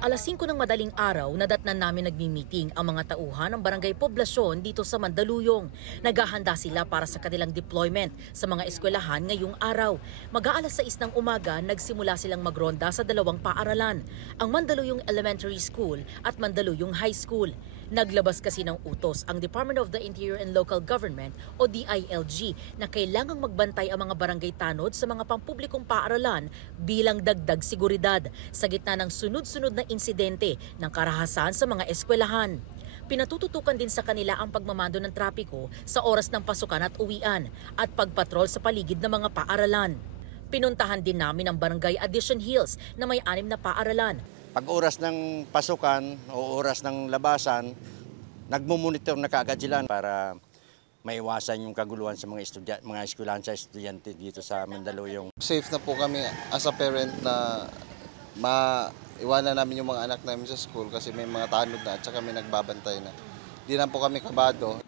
Alas 5 ng madaling araw, nadatnan namin nagmi-meeting ang mga tauhan ng barangay poblasyon dito sa Mandaluyong. Naghahanda sila para sa kanilang deployment sa mga eskwelahan ngayong araw. Mag-aalas 6 ng umaga, nagsimula silang magronda sa dalawang paaralan, ang Mandaluyong Elementary School at Mandaluyong High School. Naglabas kasi ng utos ang Department of the Interior and Local Government o DILG na kailangang magbantay ang mga barangay tanod sa mga pampublikong paaralan bilang dagdag seguridad sa gitna ng sunod-sunod na insidente ng karahasan sa mga eskwelahan. Pinatututukan din sa kanila ang pagmamando ng trapiko sa oras ng pasukan at uwian at pagpatrol sa paligid ng mga paaralan. Pinuntahan din namin ang Barangay Addition Hills na may 6 na paaralan. Pag oras ng pasukan o oras ng labasan, nagmumonitor na kaagad sila para maiwasan yung kaguluhan sa mga eskwelahan sa estudyante dito sa Mandaluyong. Safe na po kami as a parent na maiwanan namin yung mga anak namin sa school kasi may mga tanod na at saka may nagbabantay na. Di na po kami kabado.